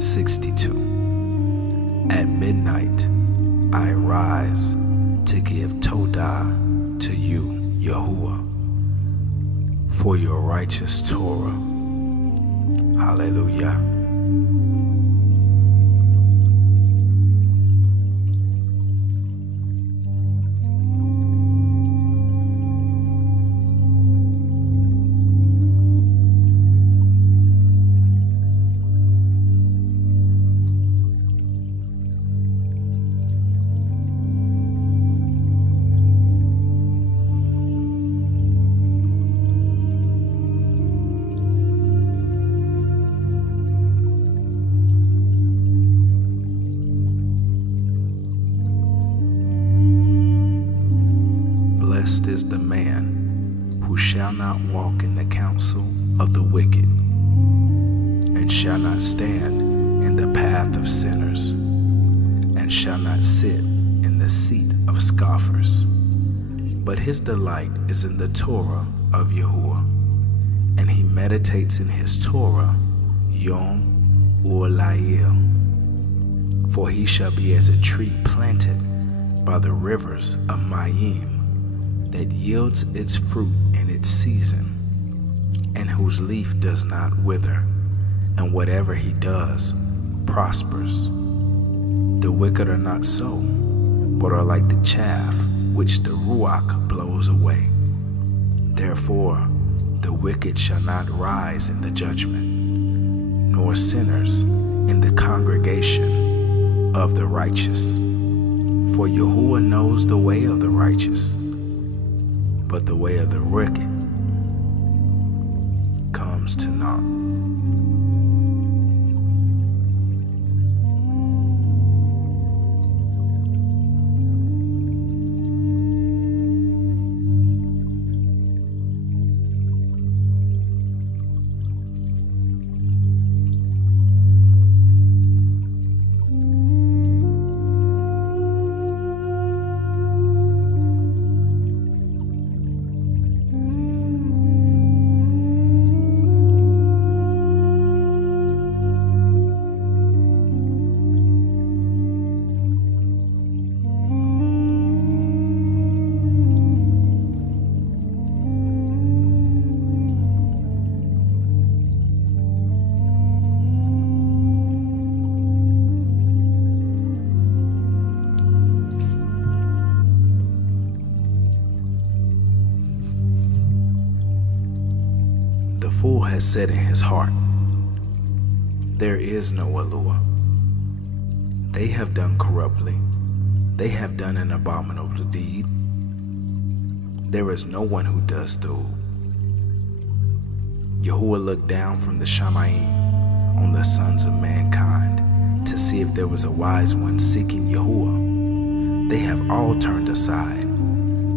62. At midnight I rise to give Todah to you, Yahuwah, for your righteous Torah. Hallelujah. Blessed is the man who shall not walk in the counsel of the wicked, and shall not stand in the path of sinners, and shall not sit in the seat of scoffers. But his delight is in the Torah of Yahuwah, and he meditates in his Torah Yom U'Layil. For he shall be as a tree planted by the rivers of Mayim, that yields its fruit in its season, and whose leaf does not wither, and whatever he does prospers. The wicked are not so, but are like the chaff which the Ruach blows away. Therefore the wicked shall not rise in the judgment, nor sinners in the congregation of the righteous. For Yahuwah knows the way of the righteous, but the way of the wicked comes to naught. The fool has said in his heart, there is no Eluah. They have done corruptly. They have done an abominable deed. There is no one who does through. Yahuwah looked down from the Shamayim on the sons of mankind to see if there was a wise one seeking Yahuwah. They have all turned aside.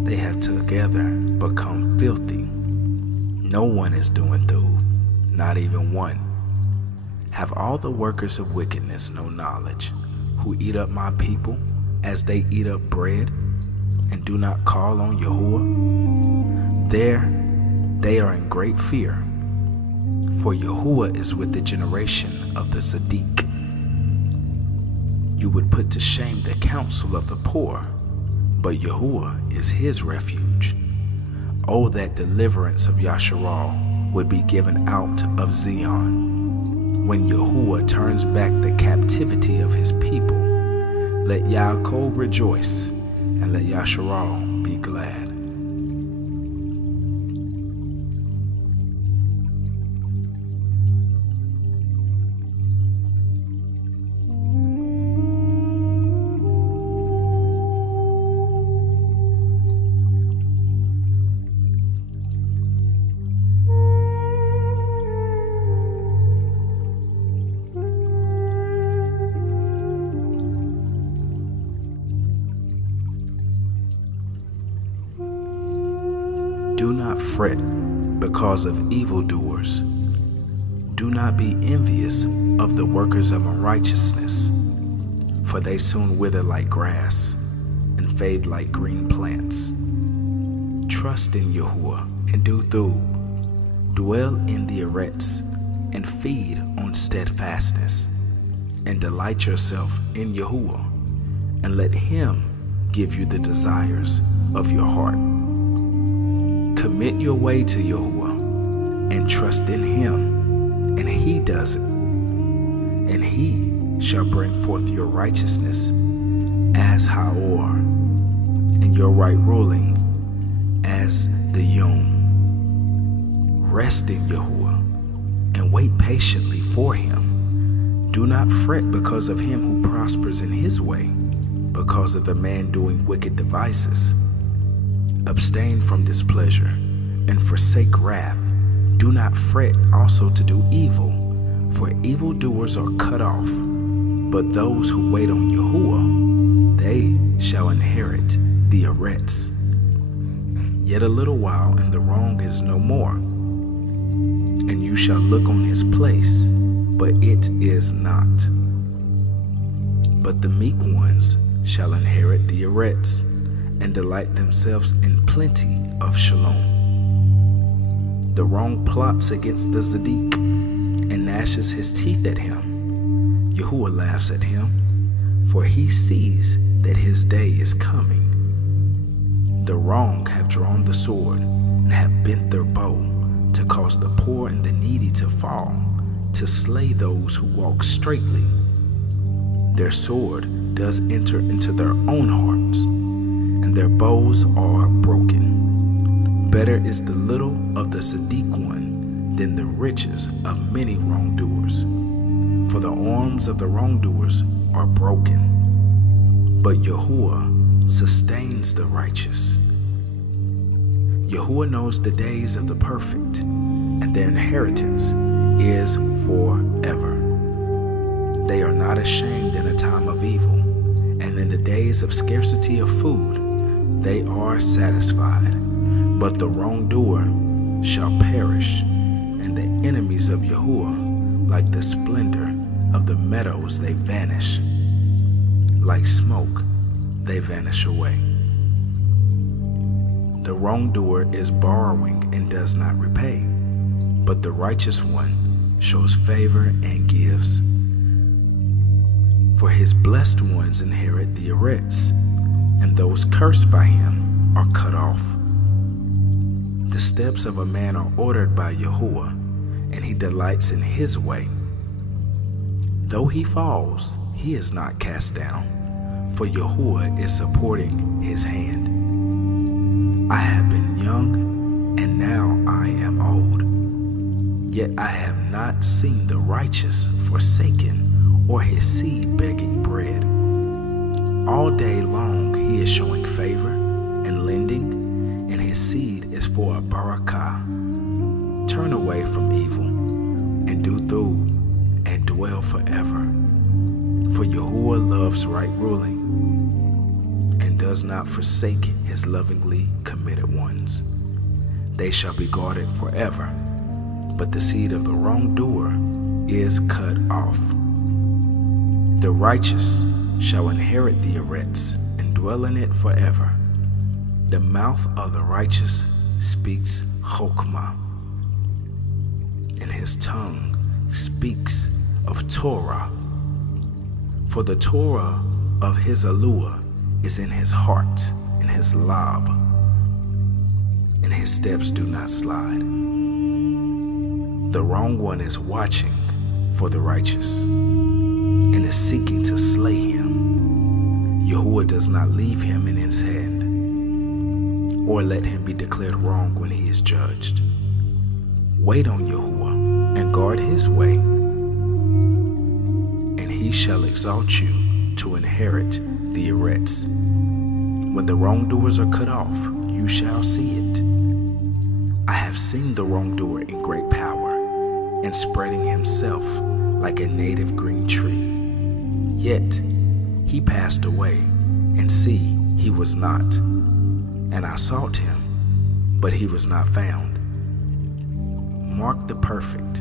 They have together become filthy. No one is doing through, not even one. Have all the workers of wickedness no knowledge, who eat up my people as they eat up bread, and do not call on Yahuwah? There they are in great fear, for Yahuwah is with the generation of the Tzaddik. You would put to shame the counsel of the poor, but Yahuwah is his refuge. Oh, that deliverance of Yasharal would be given out of Zion. When Yahuwah turns back the captivity of his people, let Yaakov rejoice, and let Yasharal be glad. Do not fret because of evildoers. Do not be envious of the workers of unrighteousness, for they soon wither like grass and fade like green plants. Trust in Yahuwah and do through. Dwell in the Eretz and feed on steadfastness. and delight yourself in Yahuwah, and let him give you the desires of your heart. Commit your way to Yahuwah and trust in him, and he does it. And he shall bring forth your righteousness as Haor, and your right ruling as the Yom. Rest in Yahuwah and wait patiently for him. Do not fret because of him who prospers in his way, because of the man doing wicked devices. Abstain from displeasure and forsake wrath. Do not fret also to do evil, for evildoers are cut off. But those who wait on Yahuwah, they shall inherit the 𝐤𝐄𝐋𝐿. Yet a little while, and the wrong is no more, and you shall look on his place, but it is not. But the meek ones shall inherit the 𝐤𝐿, and delight themselves in plenty of shalom. The wrong plots against the Tzaddik, and gnashes his teeth at him. Yahuwah laughs at him, for he sees that his day is coming. The wrong have drawn the sword, and have bent their bow, to cause the poor and the needy to fall, to slay those who walk straightly. Their sword does enter into their own hearts, and their bows are broken. Better is the little of the Tzaddik one than the riches of many wrongdoers. For the arms of the wrongdoers are broken, but Yahuwah sustains the righteous. Yahuwah knows the days of the perfect, and their inheritance is forever. They are not ashamed in a time of evil, and in the days of scarcity of food they are satisfied. But the wrongdoer shall perish, and the enemies of Yahuwah, like the splendor of the meadows, they vanish. Like smoke, they vanish away. The wrongdoer is borrowing and does not repay, but the righteous one shows favor and gives. For his blessed ones inherit the 𝐤𝐿, and those cursed by him are cut off. The steps of a man are ordered by Yahuwah, and he delights in his way. Though he falls, he is not cast down, for Yahuwah is supporting his hand. I have been young, and now I am old. Yet I have not seen the righteous forsaken, or his seed begging bread. All day long he is showing favor and lending, and his seed is for a barakah. Turn away from evil, and do through, and dwell forever. For Yahuwah loves right ruling, and does not forsake his lovingly committed ones. They shall be guarded forever, but the seed of the wrongdoer is cut off. The righteous shall inherit the 𝐤𝐿, and dwell in it forever. The mouth of the righteous speaks chokhmah, and his tongue speaks of Torah. For the Torah of his HalaluYAHUAH is in his heart, in his lob, and his steps do not slide. The wrong one is watching for the righteous, and is seeking to slay him. Yahuwah does not leave him in his hand, or let him be declared wrong when he is judged. Wait on Yahuwah and guard his way, and he shall exalt you to inherit the 𝐤𝐿. When the wrongdoers are cut off, you shall see it. I have seen the wrongdoer in great power, and spreading himself like a native green tree. Yet he passed away, and see, he was not. And I sought him, but he was not found. Mark the perfect,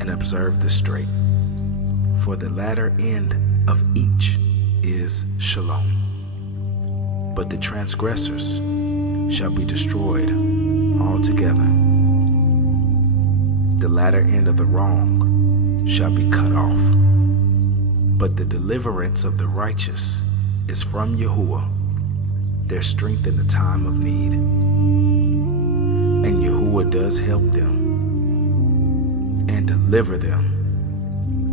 and observe the straight, for the latter end of each is shalom. But the transgressors shall be destroyed altogether. The latter end of the wrong shall be cut off. But the deliverance of the righteous is from YaHUAH, their strength in the time of need. And YaHUAH does help them and deliver them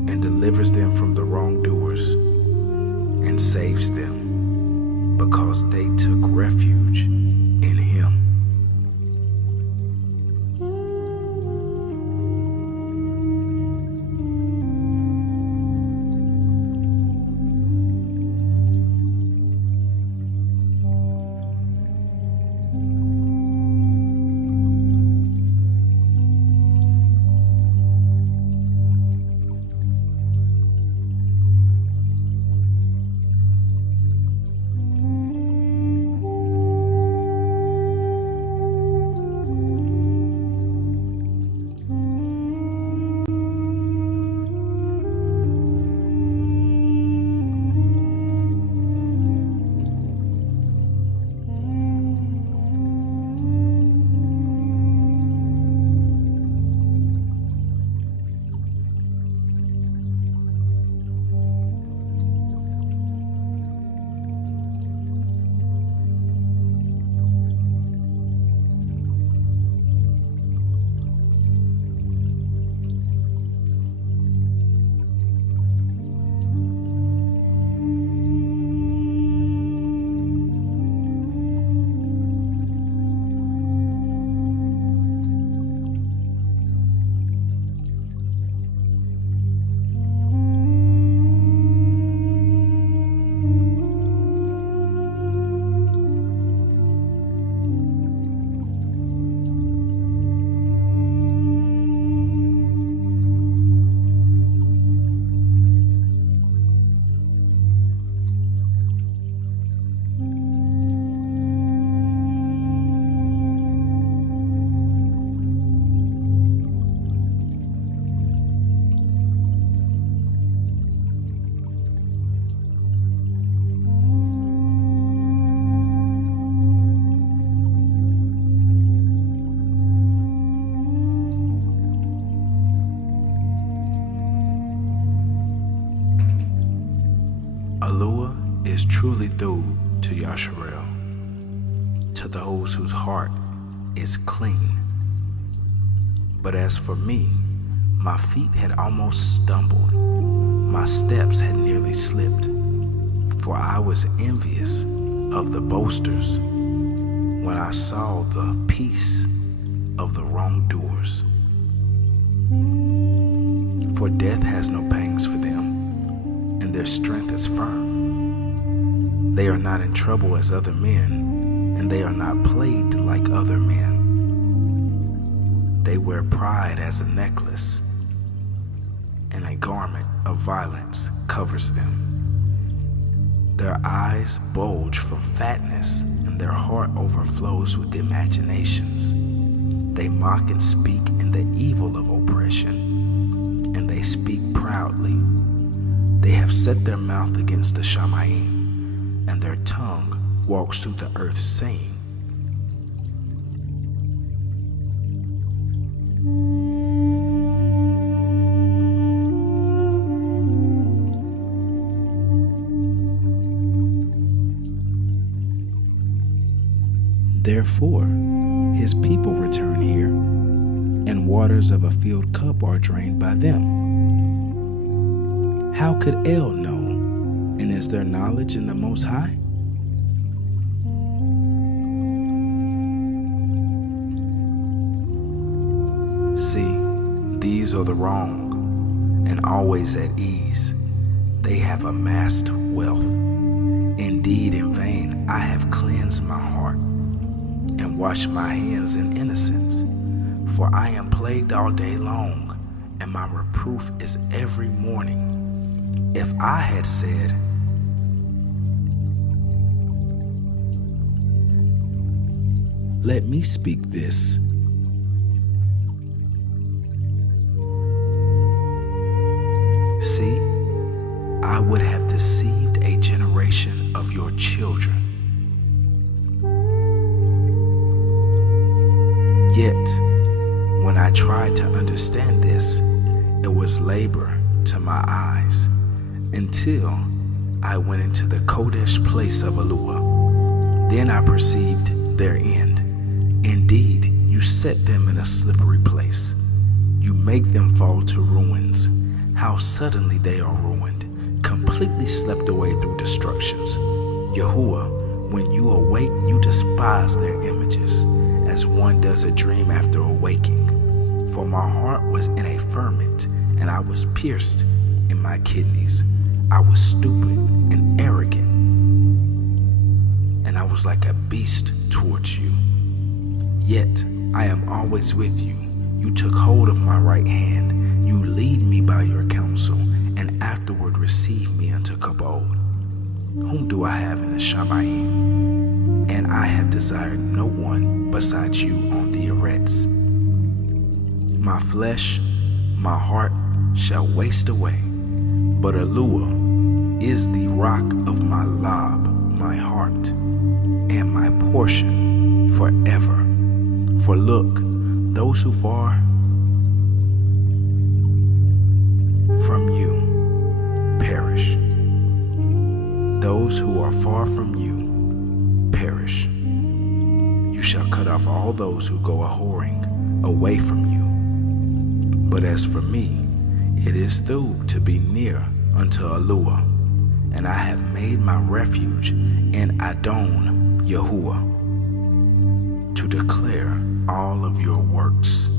and delivers them from the wrongdoers and saves them because they took refuge in Him. YaHUAH is truly through to Yasharel, to those whose heart is clean. But as for me, my feet had almost stumbled, my steps had nearly slipped, for I was envious of the boasters when I saw the peace of the wrongdoers. For death has no pangs for them, and their strength is firm. They are not in trouble as other men, and they are not plagued like other men. They wear pride as a necklace, and a garment of violence covers them. Their eyes bulge from fatness, and their heart overflows with imaginations. They mock and speak in the evil of oppression, and they speak proudly. They have set their mouth against the shamim, and their tongue walks through the earth, saying, Therefore, his people return here, and waters of a filled cup are drained by them. How could El know, and is there knowledge in the Most High? See, these are the wrong, and always at ease. They have amassed wealth. Indeed, in vain I have cleansed my heart, and washed my hands in innocence. For I am plagued all day long, and my reproof is every morning. If I had said, let me speak this, see, I would have deceived a generation of your children. Yet, when I tried to understand this, it was labor to my eyes, until I went into the Kodesh place of YaHUAH. Then I perceived their end. Indeed, you set them in a slippery place. You make them fall to ruins. How suddenly they are ruined, completely swept away through destructions. YaHUAH, when you awake, you despise their images, as one does a dream after awaking. For my heart was in a ferment, and I was pierced in my kidneys. I was stupid and arrogant, and I was like a beast towards you. Yet I am always with you. You took hold of my right hand. You lead me by your counsel, and afterward receive me unto kabod. Whom do I have in the shamayim? And I have desired no one besides you on the 𝤄𝑋𝐻. My flesh, my heart shall waste away, but YaHUAH is the rock of my lob, my heart, and my portion forever. For look, those who far from you perish. Those who are far from you perish. You shall cut off all those who go a-whoring away from you. But as for me, it is through to be near unto YaHUAH, and I have made my refuge in YaHUAH to declare all of your works.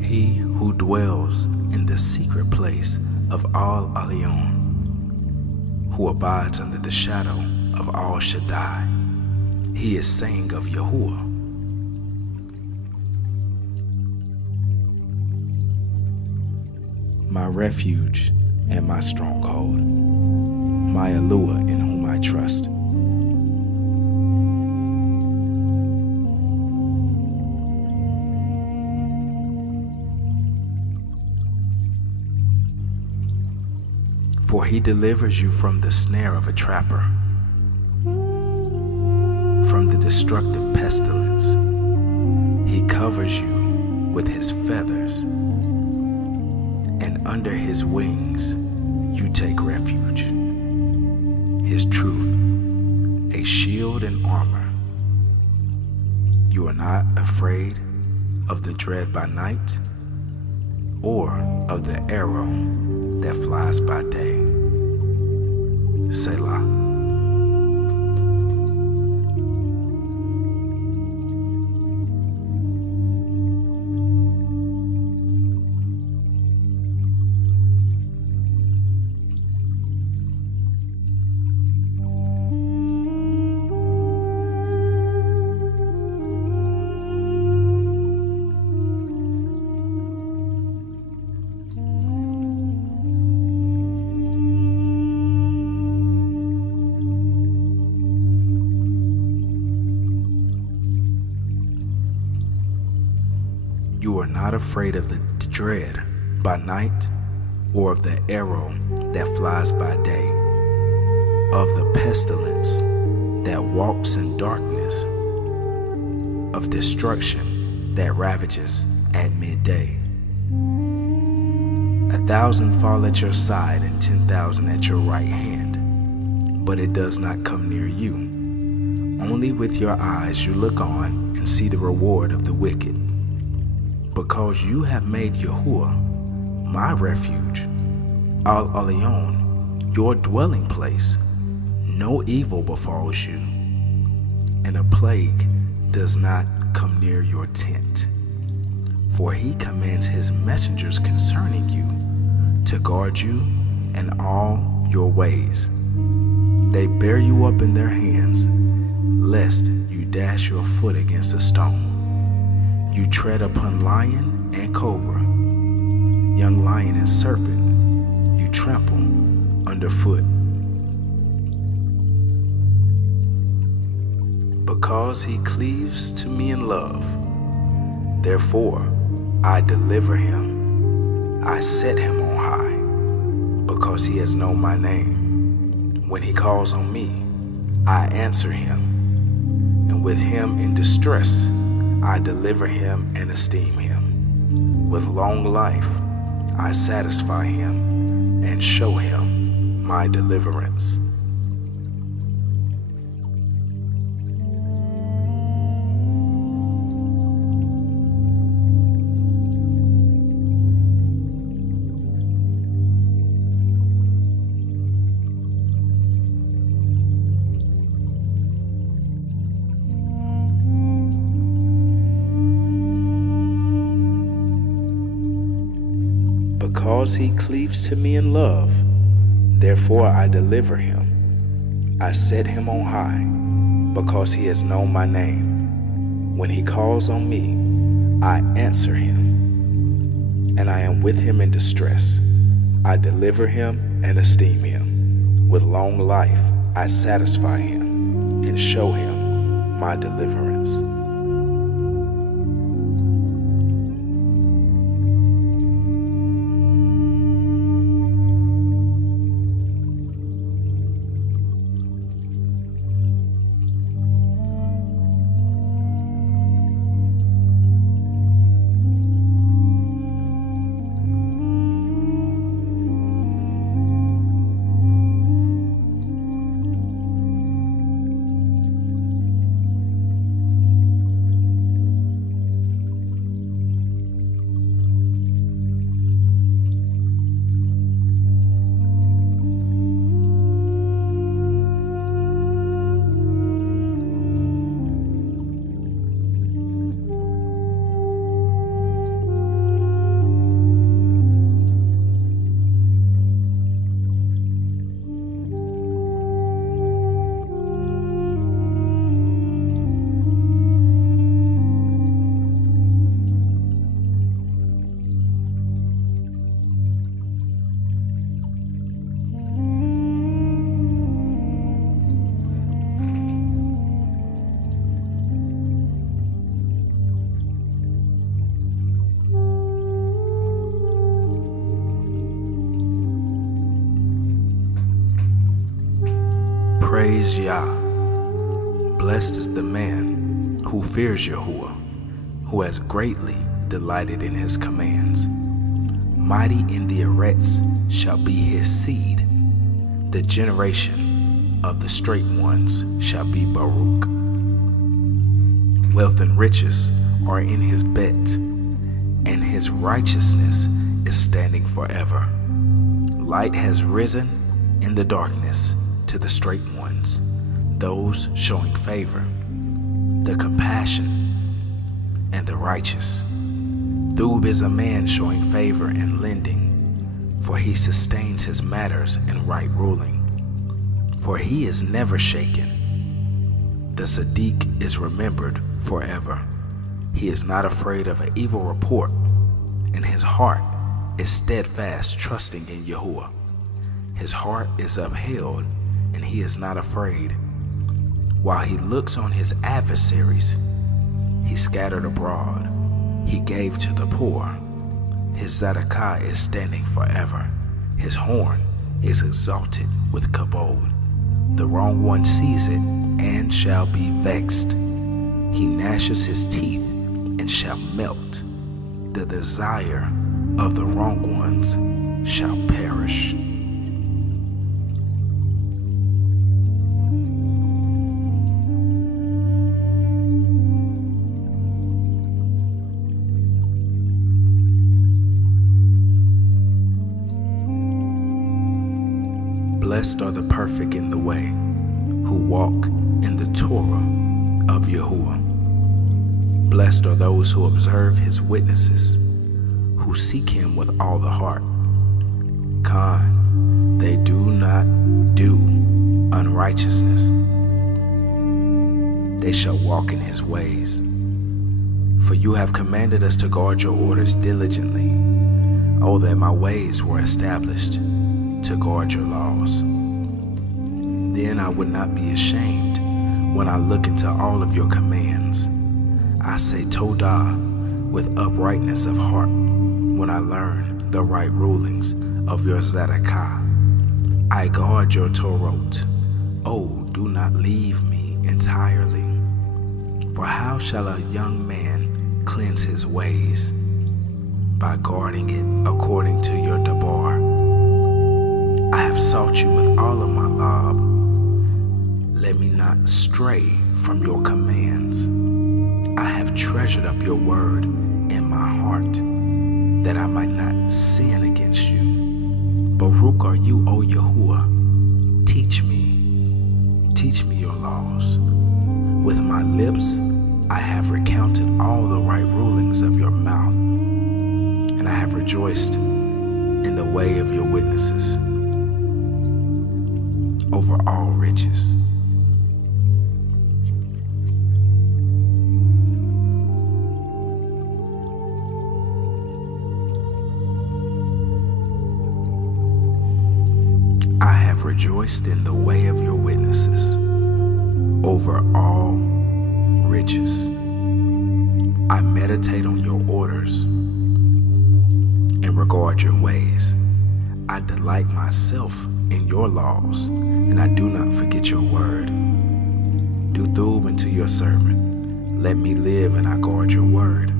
He who dwells in the secret place of Al-Elyon, who abides under the shadow of Al Shaddai, he is saying of YaHUAH, my refuge and my stronghold, my YaHUAH in whom I trust. For he delivers you from the snare of a trapper, from the destructive pestilence. He covers you with his feathers, and under his wings you take refuge. His truth, a shield and armor. You are not afraid of the dread by night, or of the arrow that flies by day. Selah. You are not afraid of the dread by night, or of the arrow that flies by day, of the pestilence that walks in darkness, of destruction that ravages at midday. 1,000 fall at your side and 10,000 at your right hand, but it does not come near you. Only with your eyes you look on and see the reward of the wicked. Because you have made YaHUAH my refuge, Al-Elyon, your dwelling place, no evil befalls you, and a plague does not come near your tent. For he commands his messengers concerning you to guard you in all your ways. They bear you up in their hands, lest you dash your foot against a stone. You tread upon lion and cobra, young lion and serpent, you trample underfoot. Because he cleaves to me in love, therefore I deliver him. I set him on high, because he has known my name. When he calls on me, I answer him, and with him in distress I deliver him and esteem him. With long life I satisfy him and show him my deliverance. Because he cleaves to me in love, therefore I deliver him. I set him on high, because he has known my name. When he calls on me, I answer him, and I am with him in distress. I deliver him and esteem him. With long life I satisfy him and show him my deliverance. Praise Yah. Blessed is the man who fears Yahuwah, who has greatly delighted in his commands. Mighty in the 𝐤𝑄𝑋 shall be his seed. The generation of the straight ones shall be Baruch. Wealth and riches are in his bet, and his righteousness is standing forever. Light has risen in the darkness to the straight ones, those showing favor, the compassion, and the righteous. Thub is a man showing favor and lending, for he sustains his matters in right ruling. For he is never shaken. The Sadiq is remembered forever. He is not afraid of an evil report, and his heart is steadfast, trusting in Yahuwah. His heart is upheld, and he is not afraid. While he looks on his adversaries, he scattered abroad. He gave to the poor. His tzedakah is standing forever. His horn is exalted with kabod. The wrong one sees it and shall be vexed. He gnashes his teeth and shall melt. The desire of the wrong ones shall perish. Blessed are the perfect in the way, who walk in the Torah of Yahuwah. Blessed are those who observe his witnesses, who seek him with all the heart. They do not do unrighteousness. They shall walk in his ways. For you have commanded us to guard your orders diligently. Oh, that my ways were established to guard your laws. Then I would not be ashamed when I look into all of your commands. I say Todah with uprightness of heart when I learn the right rulings of your 𝤄𐄎𝑄𝑎. I guard your Torah. Oh, do not leave me entirely. For how shall a young man cleanse his ways? By guarding it according to your debar. I have sought you with all of my lob. Let me not stray from your commands. I have treasured up your word in my heart, that I might not sin against you. Baruch are you, O Yahuwah. Teach me your laws. With my lips I have recounted all the right rulings of your mouth, and I have rejoiced in the way of your witnesses over all riches. I have rejoiced in the way of your witnesses over all riches. I meditate on your orders and regard your ways. I delight myself in your laws, and I do not forget your word. Do through unto your servant. Let me live, and I guard your word.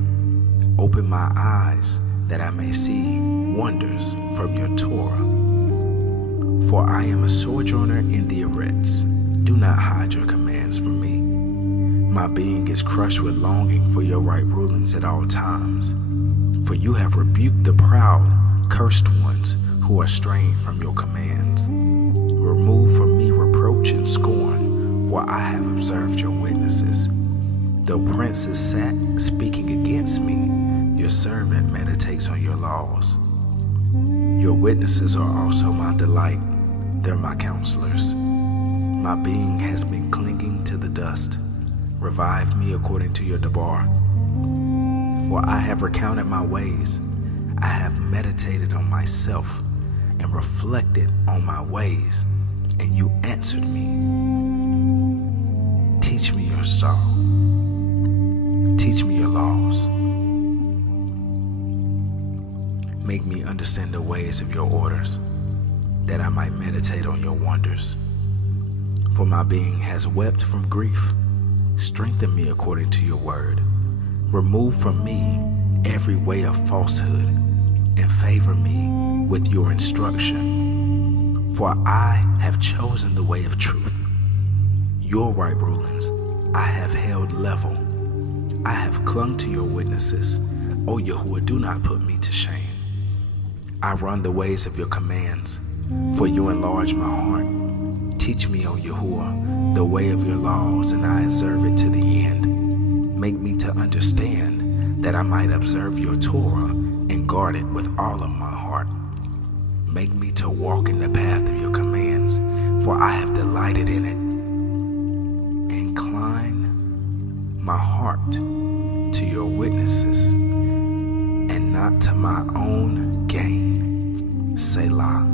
Open my eyes that I may see wonders from your Torah. For I am a sojourner in the Reverence. Do not hide your commands from me. My being is crushed with longing for your right rulings at all times. For you have rebuked the proud, cursed ones who are straying from your commands. Remove from me reproach and scorn, for I have observed your witnesses. Though princes sat speaking against me, your servant meditates on your laws. Your witnesses are also my delight. They're my counselors. My being has been clinging to the dust. Revive me according to your debar. For I have recounted my ways. I have meditated on myself and reflected on my ways, and you answered me. Teach me your style. Teach me your laws. Make me understand the ways of your orders, that I might meditate on your wonders. For my being has wept from grief. Strengthen me according to your word. Remove from me every way of falsehood, and favor me with your instruction. For I have chosen the way of truth. Your right rulings I have held level. I have clung to your witnesses. O Yahuwah, do not put me to shame. I run the ways of your commands, for you enlarge my heart. Teach me, O Yahuwah, the way of your laws, and I observe it to the end. Make me to understand, that I might observe your Torah and guard it with all of my heart. Make me to walk in the path of your commands, for I have delighted in it. Incline my heart to your witnesses, and not to my own gain. Selah.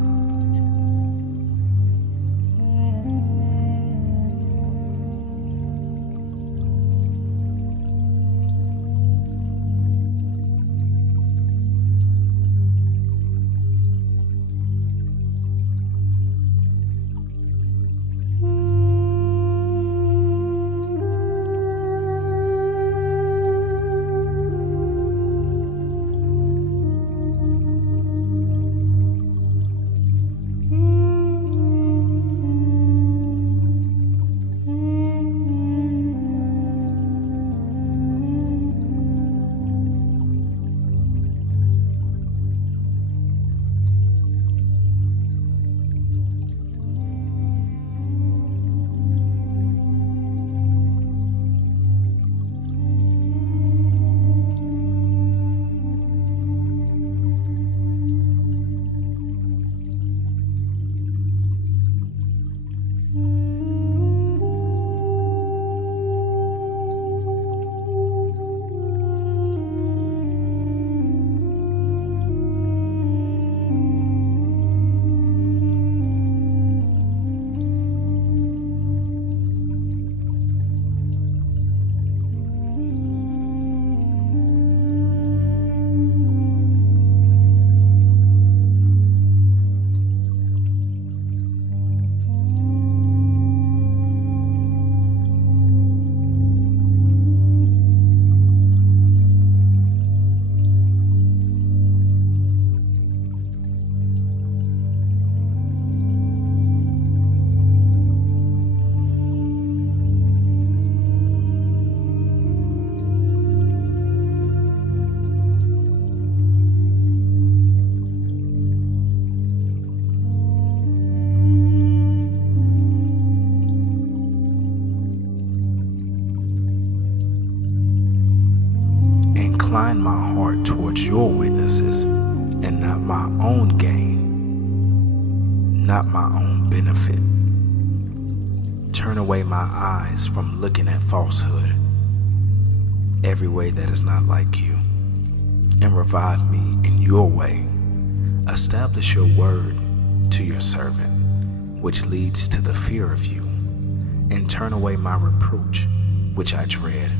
incline my heart towards your witnesses and not my own gain, not my own benefit. Turn away my eyes from looking at falsehood, every way that is not like you, and revive me in your way. Establish your word to your servant, which leads to the fear of you, and turn away my reproach, which I dread.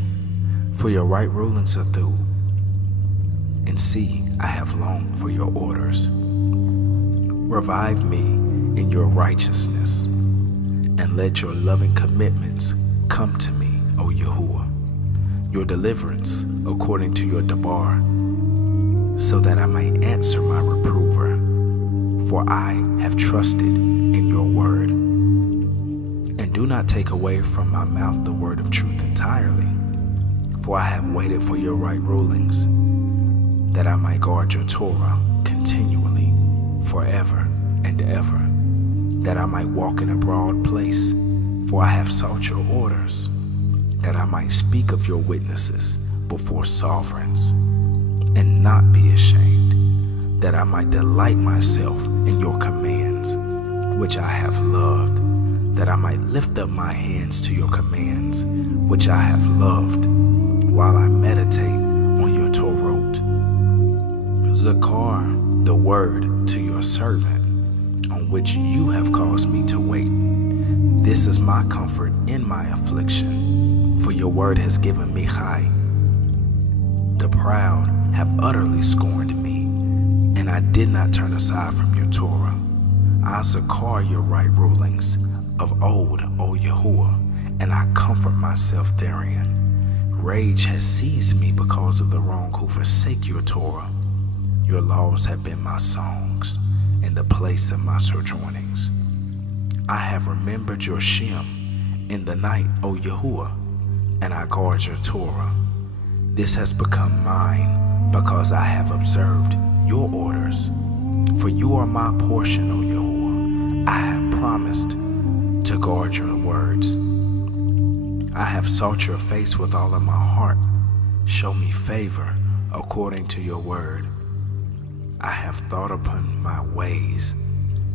For your right rulings are through, and see, I have longed for your orders. Revive me in your righteousness, and let your loving commitments come to me, O Yahuwah, your deliverance according to your debar, so that I may answer my reprover, for I have trusted in your word. And do not take away from my mouth the word of truth entirely, for I have waited for your right rulings, that I might guard your Torah continually, forever and ever, that I might walk in a broad place, for I have sought your orders, that I might speak of your witnesses before sovereigns, and not be ashamed, that I might delight myself in your commands, which I have loved, that I might lift up my hands to your commands, which I have loved, while I meditate on your Torah. Zakar, the word to your servant, on which you have caused me to wait. This is my comfort in my affliction, for your word has given me high. The proud have utterly scorned me, and I did not turn aside from your Torah. I zakar your right rulings of old, O Yahuwah, and I comfort myself therein. Rage has seized me because of the wrong who forsake your Torah. Your laws have been my songs in the place of my sojournings. I have remembered your sham in the night, O Yahuwah, and I guard your Torah. This has become mine because I have observed your orders. For you are my portion, O Yahuwah. I have promised to guard your words. I have sought your face with all of my heart. Show me favor according to your word. I have thought upon my ways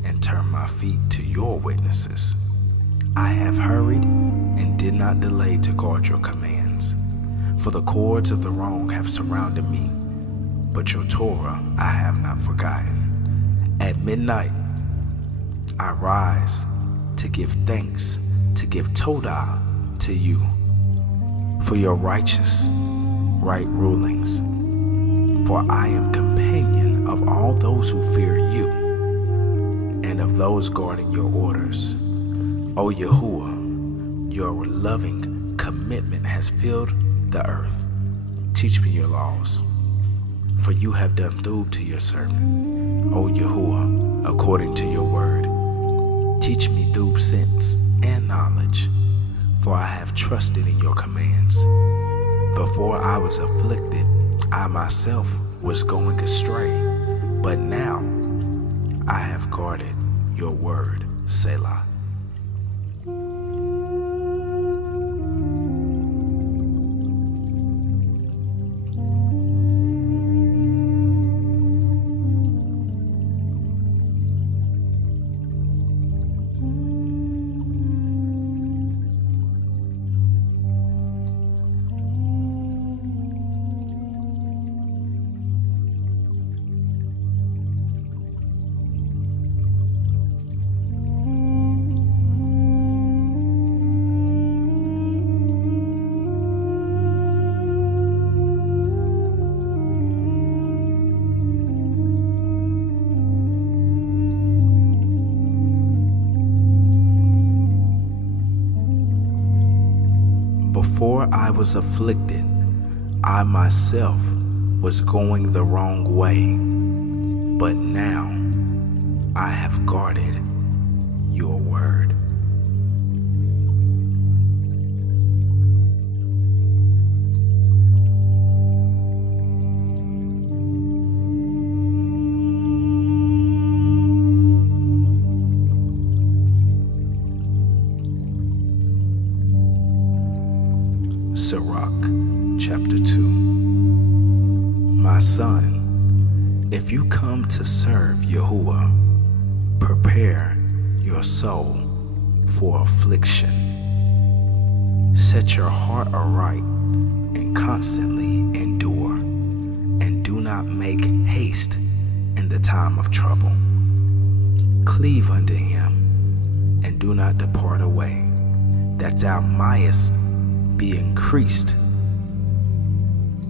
and turned my feet to your witnesses. I have hurried and did not delay to guard your commands. For the cords of the wrong have surrounded me, but your Torah I have not forgotten. At midnight I rise to give thanks, to give Todah to you for your righteous right rulings. For I am companion of all those who fear you, and of those guarding your orders. O Yahuwah, your loving commitment has filled the earth. Teach me your laws, for you have done thub to your servant. O Yahuwah, according to your word, teach me thub sense and knowledge, for I have trusted in your commands. Before I was afflicted, I myself was going astray, but now I have guarded your word, Selah. Before I was afflicted, I myself was going the wrong way, but now I have guarded your word. Sirach, chapter 2. My son, if you come to serve Yahuwah, prepare your soul for affliction. Set your heart aright and constantly endure, and do not make haste in the time of trouble. Cleave unto him, and do not depart away, that thou mightest be increased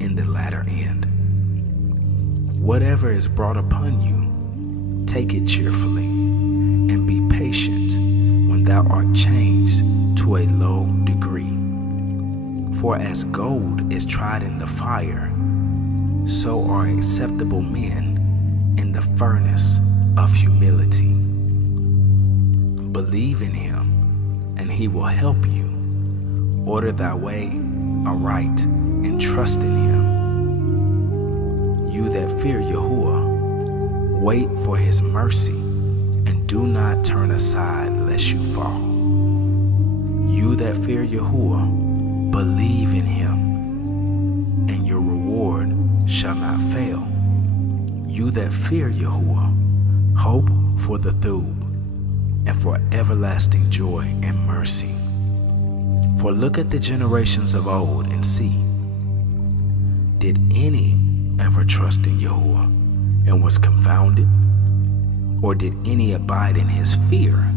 in the latter end. Whatever is brought upon you, take it cheerfully, and be patient when thou art changed to a low degree. For as gold is tried in the fire, so are acceptable men in the furnace of humility. Believe in him, and he will help you. Order thy way aright, and trust in him. You that fear Yahuwah, wait for his mercy, and do not turn aside lest you fall. You that fear Yahuwah, believe in him, and your reward shall not fail. You that fear Yahuwah, hope for the Thub, and for everlasting joy and mercy. For look at the generations of old and see, did any ever trust in Yahuwah and was confounded? Or did any abide in his fear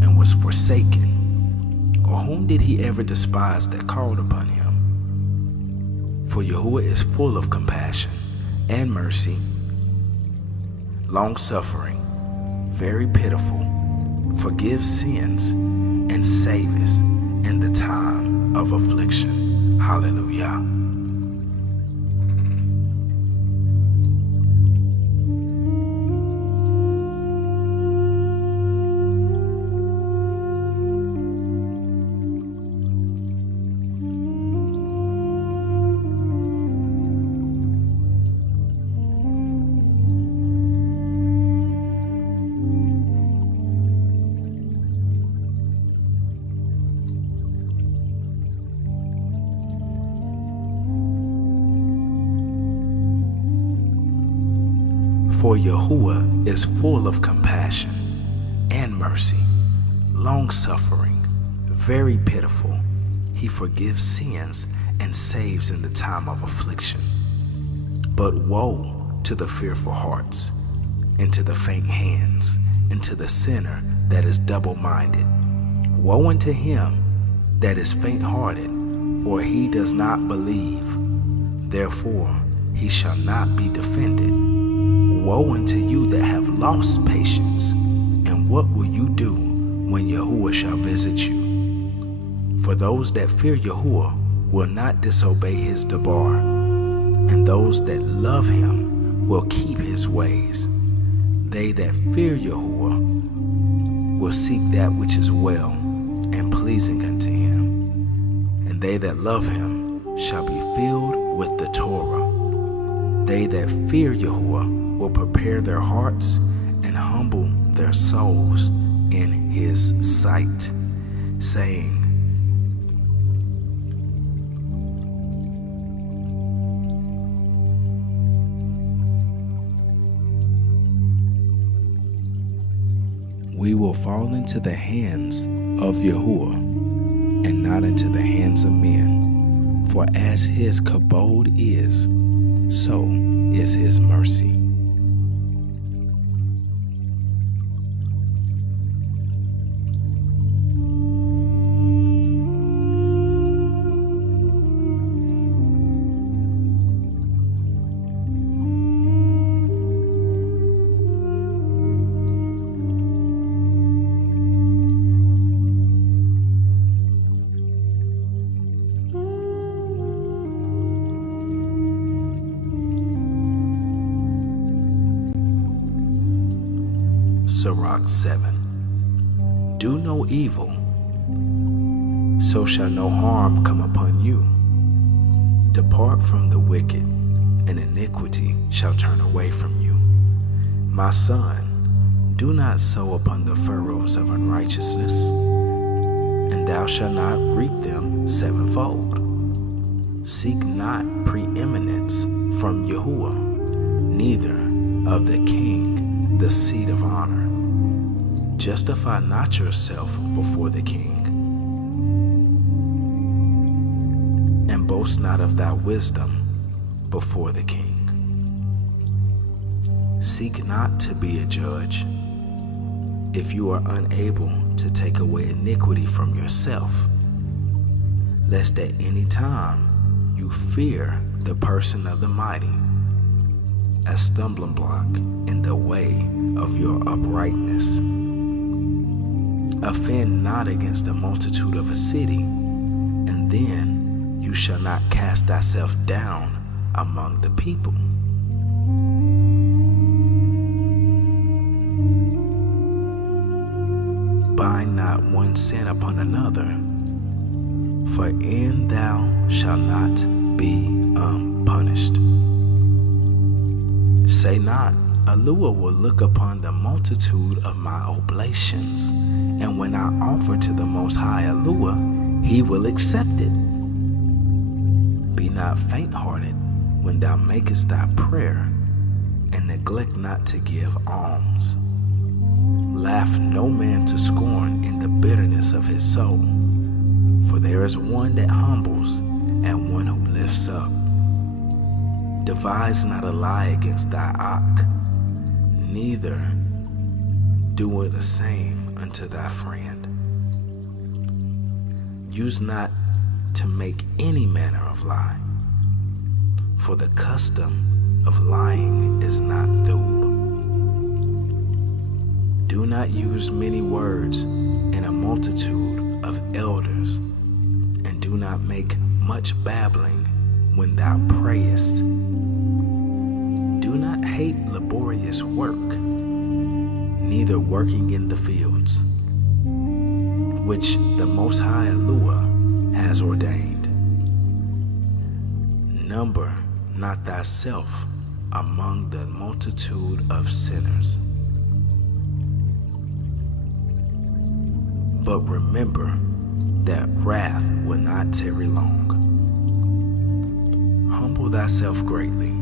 and was forsaken? Or whom did he ever despise that called upon him? For Yahuwah is full of compassion and mercy, long-suffering, very pitiful, forgives sins, and saveth in the time of affliction. Hallelujah. For Yahuwah is full of compassion and mercy, long-suffering, very pitiful. He forgives sins and saves in the time of affliction. But woe to the fearful hearts, and to the faint hands, and to the sinner that is double-minded. Woe unto him that is faint-hearted, for he does not believe. Therefore he shall not be defended. Woe unto you that have lost patience, and what will you do when Yahuwah shall visit you? For those that fear Yahuwah will not disobey his debar, and those that love him will keep his ways. They that fear Yahuwah will seek that which is well and pleasing unto him, and they that love him shall be filled with the Torah. They that fear Yahuwah will prepare their hearts and humble their souls in his sight, saying, we will fall into the hands of Yahuwah and not into the hands of men. For as his kabod is, so is his mercy. Sirach 7. Do no evil, so shall no harm come upon you. Depart from the wicked, and iniquity shall turn away from you. My son, do not sow upon the furrows of unrighteousness, and thou shalt not reap them sevenfold. Seek not preeminence from Yahuwah, neither of the king the seat of honor. Justify not yourself before the king, and boast not of thy wisdom before the king. Seek not to be a judge, if you are unable to take away iniquity from yourself, lest at any time you fear the person of the mighty, a stumbling block in the way of your uprightness. Offend not against the multitude of a city, and then you shall not cast thyself down among the people. Bind not one sin upon another, for in thou shalt not be punished. Say not, YaHUwah will look upon the multitude of my oblations, and when I offer to the Most High YaHUwah, He will accept it. Be not faint-hearted when thou makest thy prayer, and neglect not to give alms. Laugh no man to scorn in the bitterness of his soul, for there is one that humbles and one who lifts up. Devise not a lie against thy ox, neither do the same unto thy friend. Use not to make any manner of lie, for the custom of lying is not thub. Do not use many words in a multitude of elders, and do not make much babbling when thou prayest. Do not hate laborious work, neither working in the fields, which the Most High YaHUwah has ordained. Number not thyself among the multitude of sinners, but remember that wrath will not tarry long. Humble thyself greatly,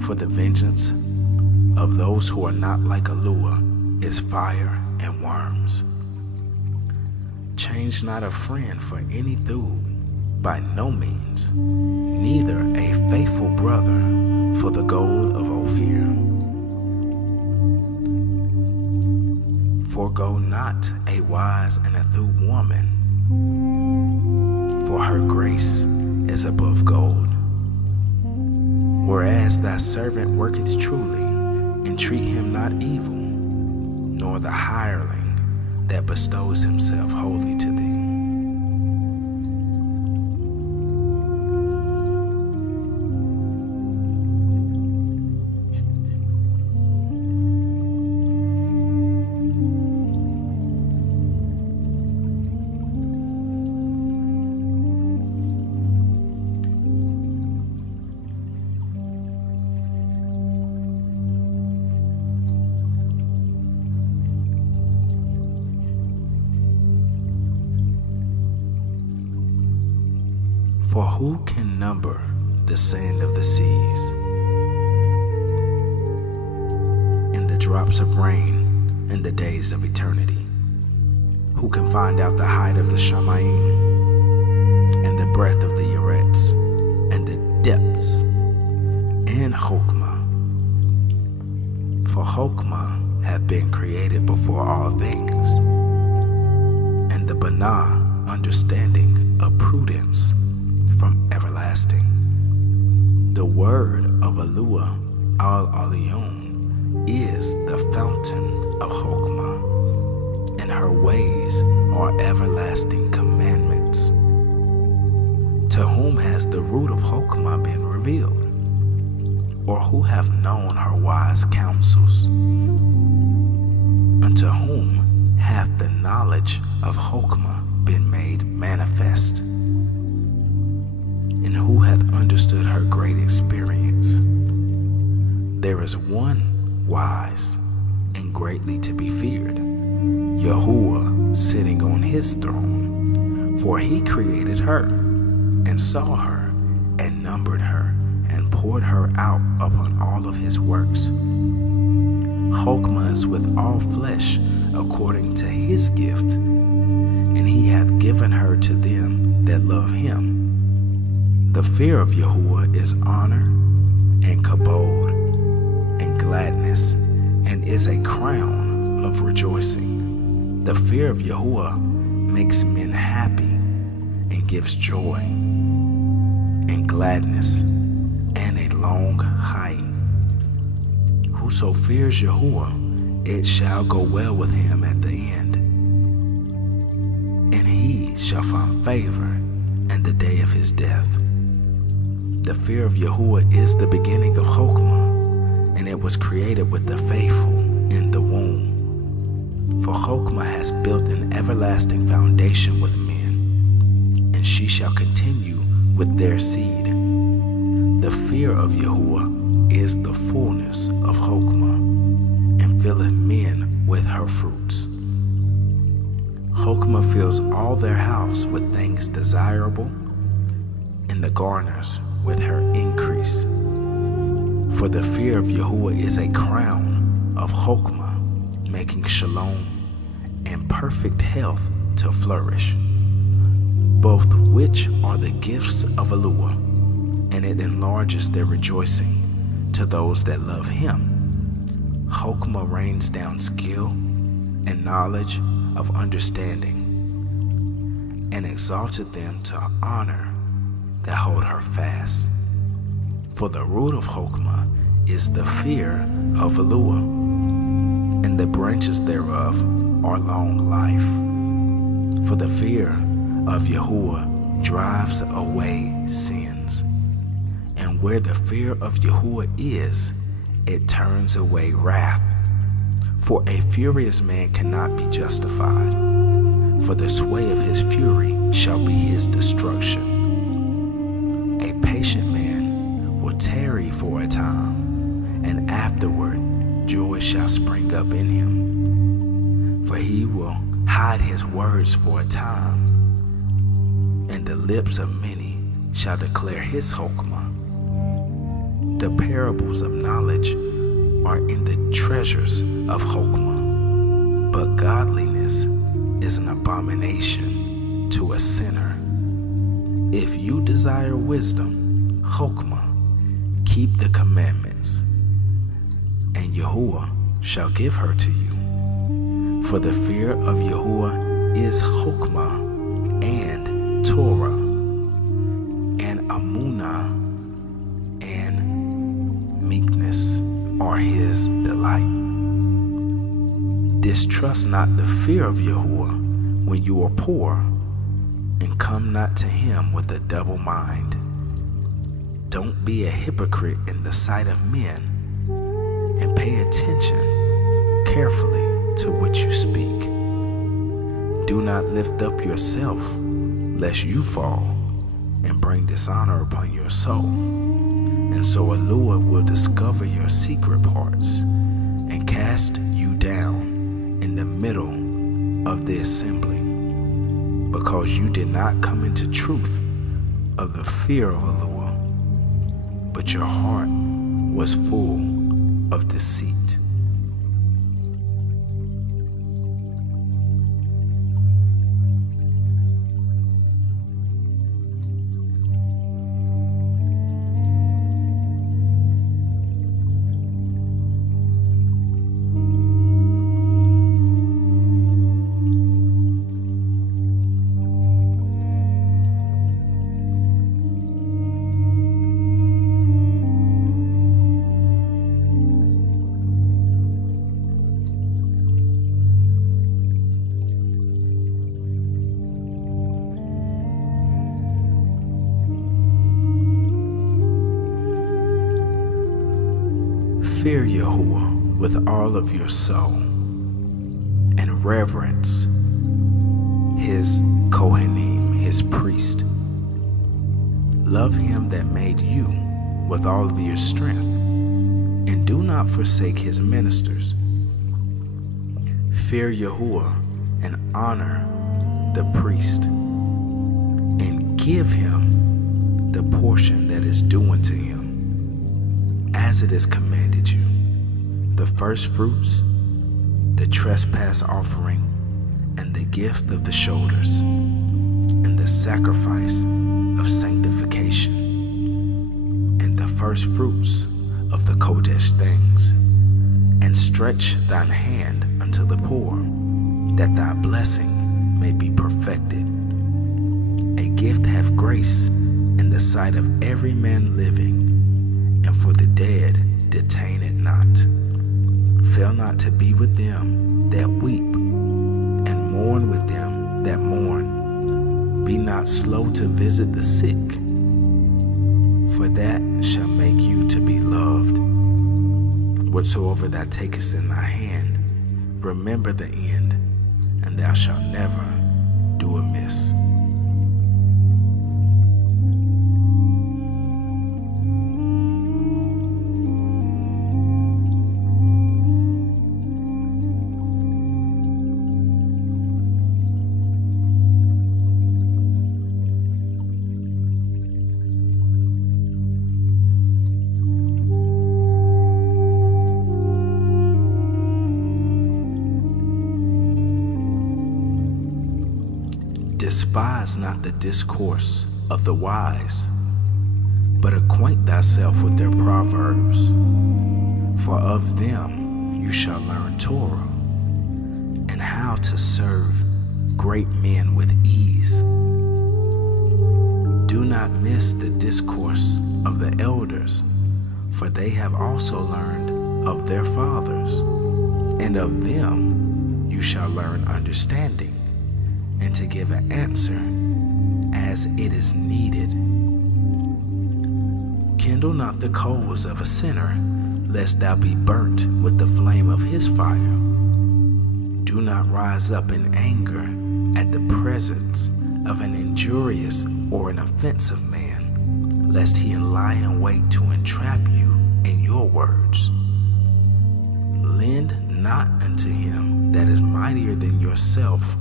for the vengeance of those who are not like YaHUwah is fire and worms. Change not a friend for any thub, by no means, neither a faithful brother for the gold of Ophir. Forego not a wise and a thub woman, for her grace is above gold. Whereas thy servant worketh truly, entreat him not evil, nor the hireling that bestows himself wholly to thee. For who can number the sand of the seas, and the drops of rain in the days of eternity? Who can find out the height of the shamayim, and the breadth of the 𝐤𝐄𝑋𝐿, and the depths, and 𝐤𝑄hma? For 𝐤𝑄hma hath been created before all things, and the binah, understanding of prudence, from everlasting. The word of YaHUwah al-Elyon is the fountain of 𝐤𝑄hma, and her ways are everlasting commandments. To whom has the root of 𝐤𝑄hma been revealed, or who have known her wise counsels? Unto whom hath the knowledge of 𝐤𝑄hma been made manifest? And who hath understood her great experience? There is one wise and greatly to be feared, YaHUwah sitting on his throne, for he created her, and saw her, and numbered her, and poured her out upon all of his works. 𝐤𐄄𐤅 is with all flesh according to his gift, and he hath given her to them that love him. The fear of YaHUAH is honor and kabod and gladness, and is a crown of rejoicing. The fear of YaHUAH makes men happy and gives joy and gladness and a long height. Whoso fears YaHUAH, it shall go well with him at the end, and he shall find favor in the day of his death. The fear of YaHUAH is the beginning of 𝐤𝐄𝐄, and it was created with the faithful in the womb. For 𝐤𝐄𝐄 has built an everlasting foundation with men, and she shall continue with their seed. The fear of YaHUAH is the fullness of 𝐤𝐄𝐄, and filleth men with her fruits. 𝐤𝐄𝐄 fills all their house with things desirable, and the garners with her increase. For the fear of YaHUAH is a crown of 𝐤𝐄𝐄, making shalom and perfect health to flourish, both which are the gifts of Eluah, and it enlarges their rejoicing to those that love him. 𝐤𝐄𝐄 rains down skill and knowledge of understanding, and exalted them to honor that hold her fast. For the root of 𝐤𝐄𝐄 is the fear of Eluah, and the branches thereof are long life. For the fear of YaHUAH drives away sins, and where the fear of YaHUAH is, it turns away wrath. For a furious man cannot be justified, for the sway of his fury shall be his destruction. A patient man will tarry for a time, and afterward joy shall spring up in him. For he will hide his words for a time, and the lips of many shall declare his 𝐤𝐄𝐄. The parables of knowledge are in the treasures of 𝐤𝐄𝐄, but godliness is an abomination to a sinner. If you desire wisdom, 𝐤𝐄𝐄, keep the commandments, and YaHUAH shall give her to you. For the fear of YaHUAH is 𝐤𝐄𝐄 and Torah and amuwnah, and meekness are his delight. Distrust not the fear of YaHUAH when you are poor, and come not to him with a double mind. Don't be a hypocrite in the sight of men, and pay attention carefully to what you speak. Do not lift up yourself, lest you fall and bring dishonor upon your soul. And so Eluah will discover your secret parts and cast you down in the middle of the assembly, because you did not come into truth of the fear of Eluah, but your heart was full of deceit. Fear YaHUAH with all of your soul, and reverence his Kohanim, his priest. Love him that made you with all of your strength, and do not forsake his ministers. Fear YaHUAH and honor the priest, and give him the portion that is due unto him. as it is commanded you, the first fruits, the trespass offering, and the gift of the shoulders, and the sacrifice of sanctification, and the first fruits of the Kodesh things, and stretch thine hand unto the poor, that thy blessing may be perfected. A gift have grace in the sight of every man living, and for the dead detain it not. Fail not to be with them that weep, and mourn with them that mourn. Be not slow to visit the sick, for that shall make you to be loved. Whatsoever thou takest in thy hand, remember the end, and thou shalt never do amiss. Despise not the discourse of the wise, but acquaint thyself with their proverbs. For of them you shall learn Torah, and how to serve great men with ease. Do not miss the discourse of the elders, for they have also learned of their fathers, and of them you shall learn understanding, and to give an answer as it is needed. Kindle not the coals of a sinner, lest thou be burnt with the flame of his fire. Do not rise up in anger at the presence of an injurious or an offensive man, lest he lie in wait to entrap you in your words. Lend not unto him that is mightier than yourself,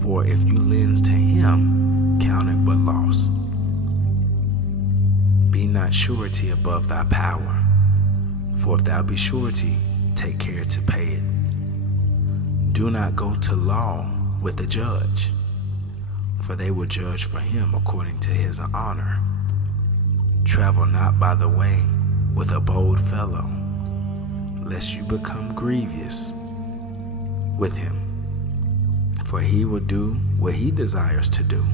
for if you lend to him, count it but loss. Be not surety above thy power, for if thou be surety, take care to pay it. Do not go to law with the judge, for they will judge for him according to his honor. Travel not by the way with a bold fellow, lest you become grievous with him. For he will do what he desires to do,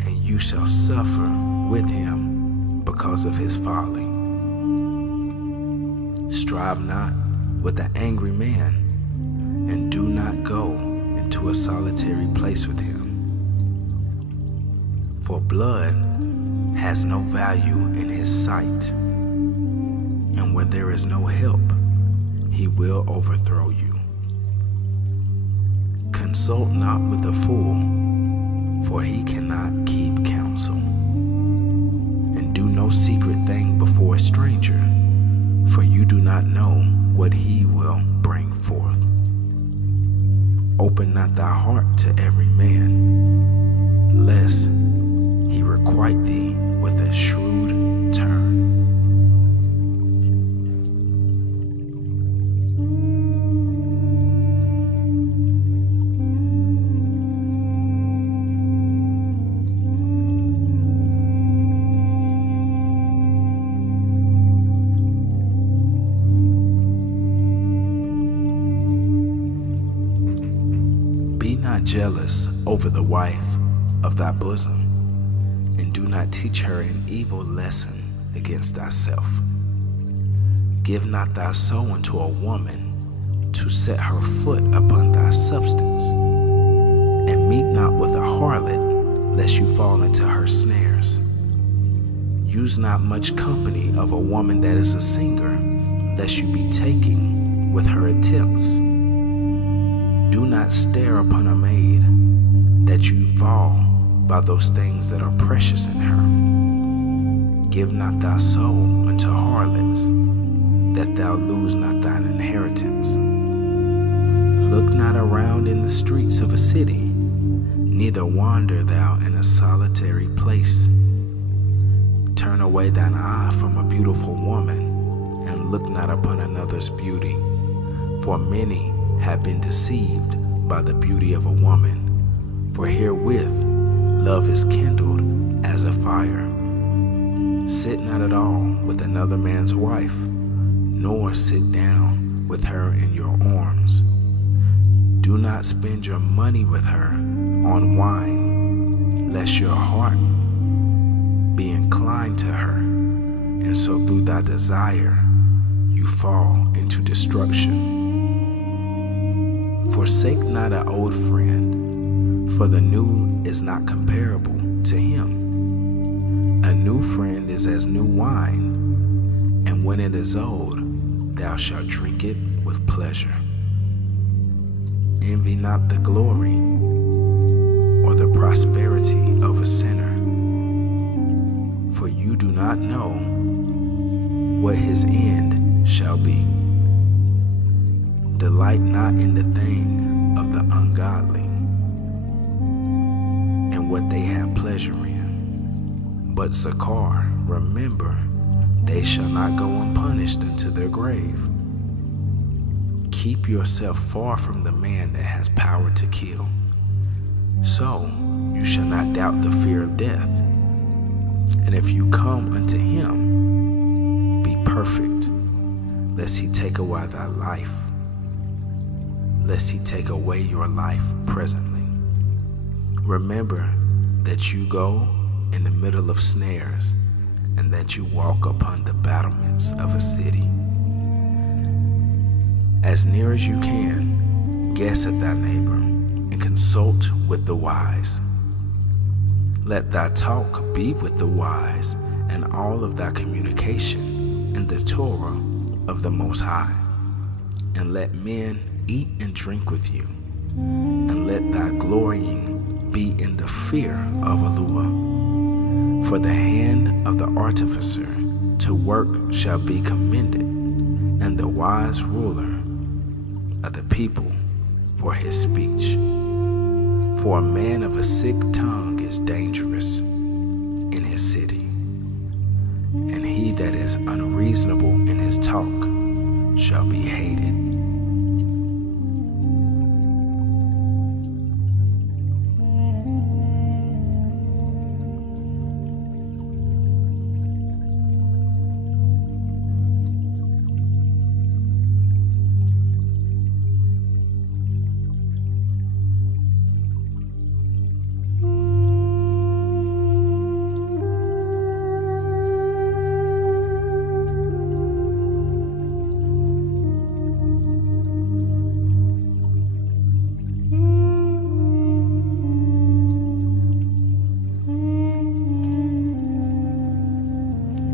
and you shall suffer with him because of his folly. Strive not with an angry man, and do not go into a solitary place with him. For blood has no value in his sight, and when there is no help, he will overthrow you. Consult not with a fool, for he cannot keep counsel. And do no secret thing before a stranger, for you do not know what he will bring forth. Open not thy heart to every man, lest he requite thee with a shrewd turn. Jealous over the wife of thy bosom, and do not teach her an evil lesson against thyself. Give not thy soul unto a woman to set her foot upon thy substance, and meet not with a harlot, lest you fall into her snares. Use not much company of a woman that is a singer, lest you be taken with her attempts. Do not stare upon a maid, that you fall by those things that are precious in her. Give not thy soul unto harlots, that thou lose not thine inheritance. Look not around in the streets of a city, neither wander thou in a solitary place. Turn away thine eye from a beautiful woman, and look not upon another's beauty. For many have been deceived by the beauty of a woman. For herewith love is kindled as a fire. Sit not at all with another man's wife, nor sit down with her in your arms. Do not spend your money with her on wine, lest your heart be inclined to her, and so through thy desire you fall into destruction. Forsake not an old friend, for the new is not comparable to him. A new friend is as new wine, and when it is old, thou shalt drink it with pleasure. Envy not the glory or the prosperity of a sinner, for you do not know what his end shall be. Delight not in the thing of the ungodly, and what they have pleasure in. But Sakar, remember, they shall not go unpunished into their grave. Keep yourself far from the man that has power to kill, so you shall not doubt the fear of death. And if you come unto him, be perfect, lest he take away thy life, lest he take away your life presently. Remember that you go in the middle of snares, and that you walk upon the battlements of a city. As near as you can, guess at thy neighbor, and consult with the wise. Let thy talk be with the wise, and all of thy communication in the Torah of the Most High. And let men eat and drink with you, and let thy glorying be in the fear of YaHUAH. For the hand of the artificer to work shall be commended, and the wise ruler of the people for his speech. For a man of a sick tongue is dangerous in his city, and he that is unreasonable in his talk shall be hated.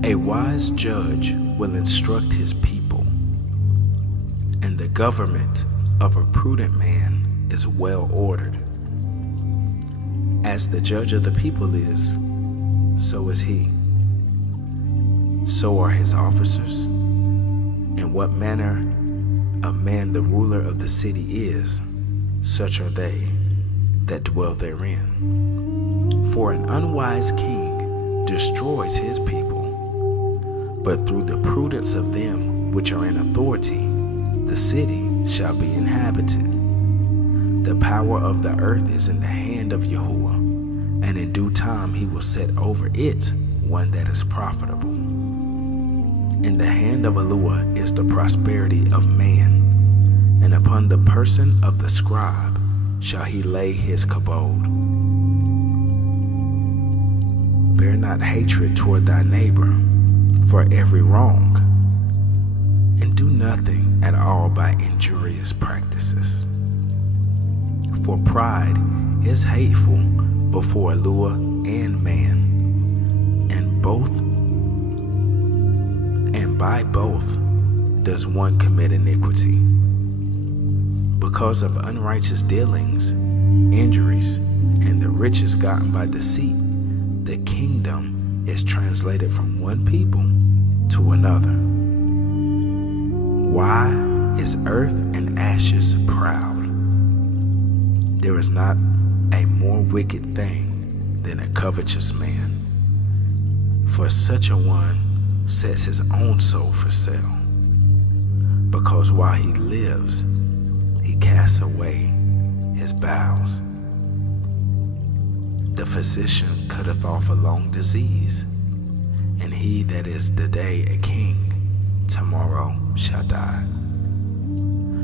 A wise judge will instruct his people, and the government of a prudent man is well ordered. As the judge of the people is, so is he. So are his officers. In what manner a man the ruler of the city is, such are they that dwell therein. For an unwise king destroys his people, but through the prudence of them which are in authority, the city shall be inhabited. The power of the earth is in the hand of YaHUAH, and in due time he will set over it one that is profitable. In the hand of YaHUAH is the prosperity of man, and upon the person of the scribe shall he lay his kabod. Bear not hatred toward thy neighbor for every wrong, and do nothing at all by injurious practices. For pride is hateful before YaHUAH and man, and by both does one commit iniquity. Because of unrighteous dealings, injuries, and the riches gotten by deceit, the kingdom is translated from one people to another. Why is earth and ashes proud? There is not a more wicked thing than a covetous man. For such a one sets his own soul for sale, because while he lives, he casts away his bowels. The physician cutteth off a long disease, and he that is today a king, tomorrow shall die.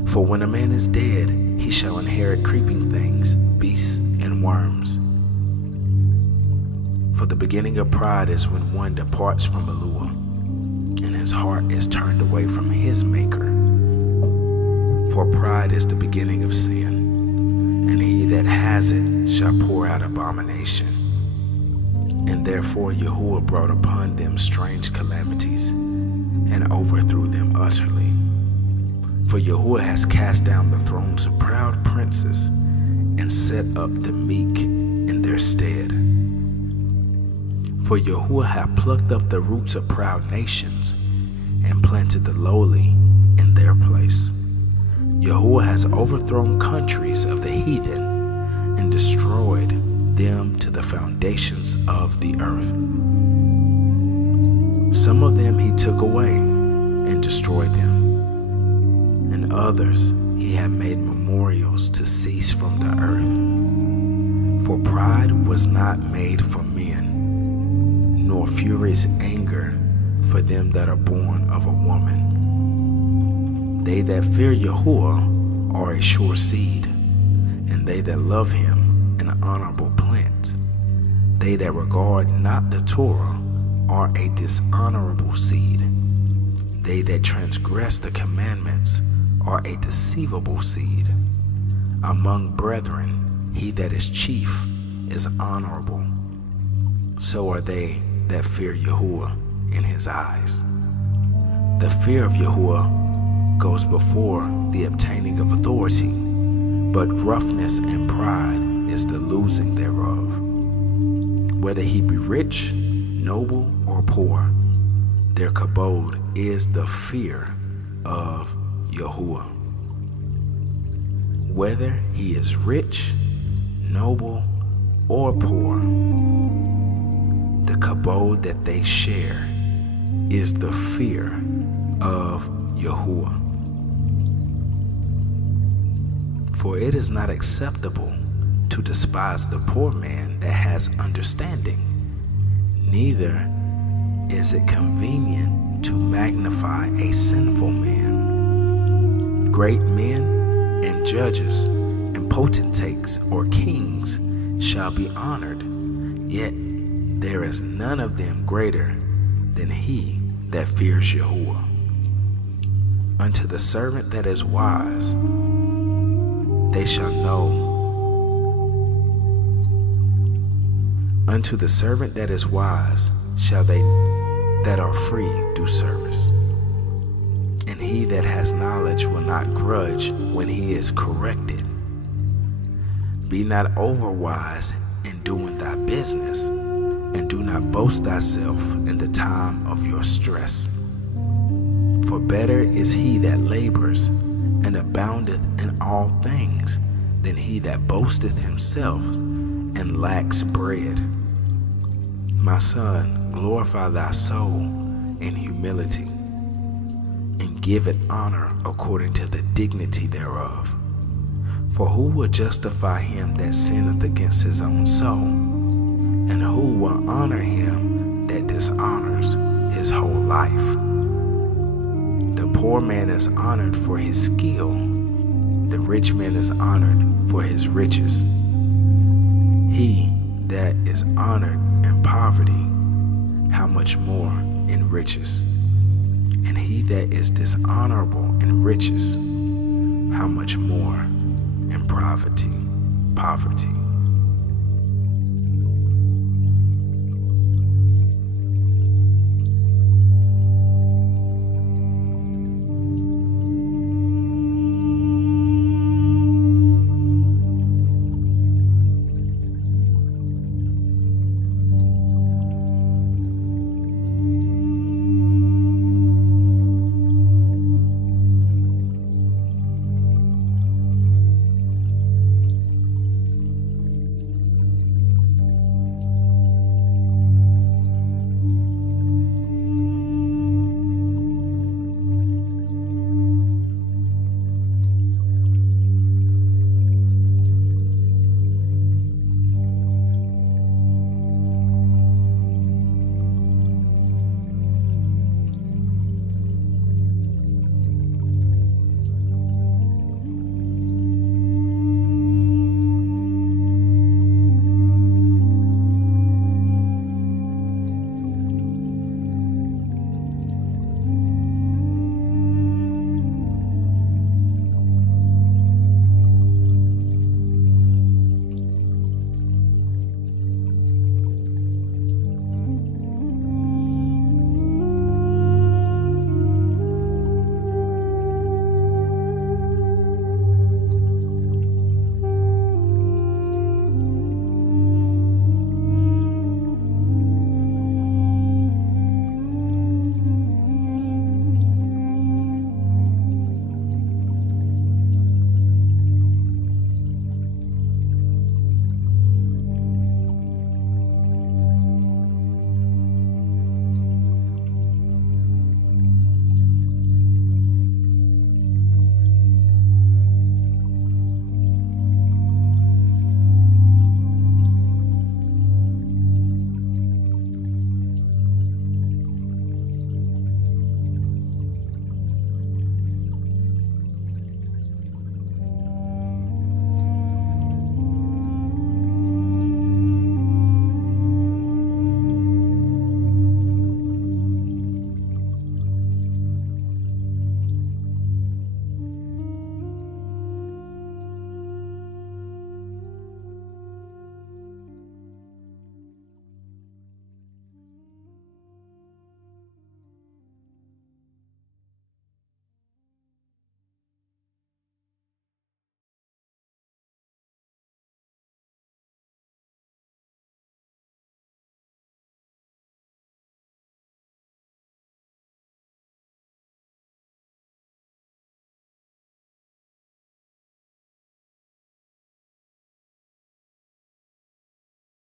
For when a man is dead, he shall inherit creeping things, beasts, and worms. For the beginning of pride is when one departs from YaHUwah, and his heart is turned away from his Maker. For pride is the beginning of sin, and he that has it shall pour out abomination. And therefore YaHUwah brought upon them strange calamities, and overthrew them utterly. For YaHUwah has cast down the thrones of proud princes, and set up the meek in their stead. For YaHUwah hath plucked up the roots of proud nations, and planted the lowly in their place. YaHUwah has overthrown countries of the heathen, and destroyed them to the foundations of the earth. Some of them he took away, and destroyed them, and others he had made memorials to cease from the earth. For pride was not made for men, nor furious anger for them that are born of a woman. They that fear YaHUwah are a sure seed, and they that love him an honorable plant. They that regard not the Torah are a dishonorable seed. They that transgress the commandments are a deceivable seed. Among brethren, he that is chief is honorable. So are they that fear YaHUwah in his eyes. The fear of YaHUwah goes before the obtaining of authority, but roughness and pride is the losing thereof. Whether he be rich, noble, or poor, their kabod is the fear of YaHUwah. Whether he is rich, noble, or poor, the kabod that they share is the fear of YaHUwah. For it is not acceptable to despise the poor man that has understanding, neither is it convenient to magnify a sinful man. Great men and judges and potentates or kings shall be honored, yet there is none of them greater than he that fears YaHUwah. Unto the servant that is wise, they shall know. Unto the servant that is wise shall they that are free do service. And he that has knowledge will not grudge when he is corrected. Be not overwise in doing thy business, and do not boast thyself in the time of your stress. For better is he that labors and aboundeth in all things than he that boasteth himself and lacks bread. My son, glorify thy soul in humility, and give it honor according to the dignity thereof. For who will justify him that sinneth against his own soul? And who will honor him that dishonors his whole life? The poor man is honored for his skill. The rich man is honored for his riches. He that is honored in poverty, how much more in riches? And he that is dishonorable in riches, how much more in poverty?